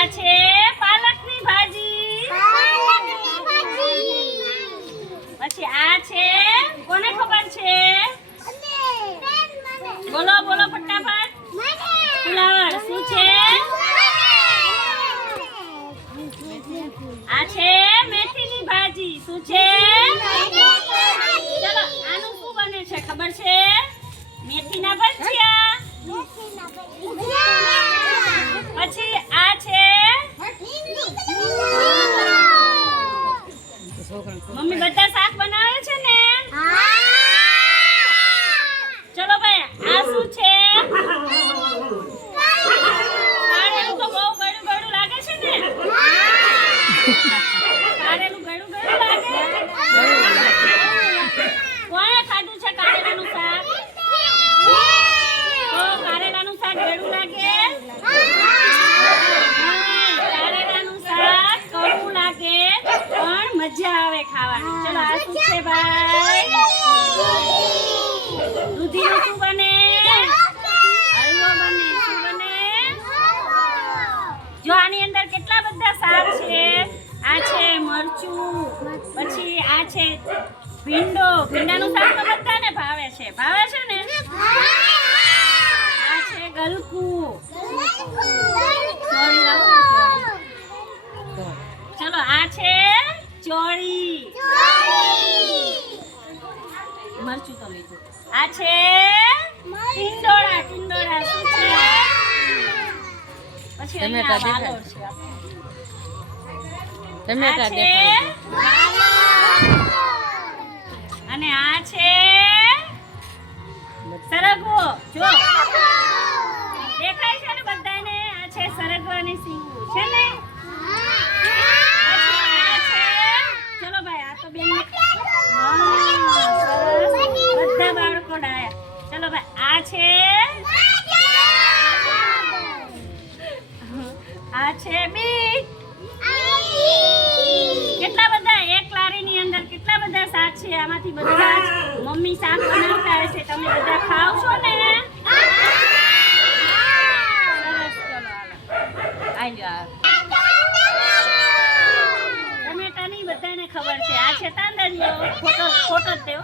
આ છે પાલકની ભાજી. પછી આ છે કોને ખબર છે? બોલો બોલો ફટાફટ. ફુલાવર શું છે? આ છે મેથીની ભાજી. શું છે? મજા આવે ખાવાની. ચલો આ શું છે ભાઈ? દૂધીનું શું બને? હલવો બને શું બને? જો આની અંદર કેટલા બધા શાક છે? આ છે મરચું પછી આ છે ભીંડો. ભીંડાનું શાક તો બધાને ભાવે છે. ભાવે છે ને? મરચું તો લેજો આ છે ટિંડોળા ટિંડોળા શું છે? પછી અહીંયા વાલોર છે ટમેટા દેખાય. અને આ છે સરગવો. જો. આ છે? આ છે બી કેટલા બધા એક લારીની અંદર કેટલા બધા શાક છે? આમાંથી બધા મમ્મી શાક બનાવતા હશે તમે બધા ખાવ છો ને? સરસ, ચલો બધાને ખબર છે. આ છે તાંદળિયો ખોટો ફોટો તેઓ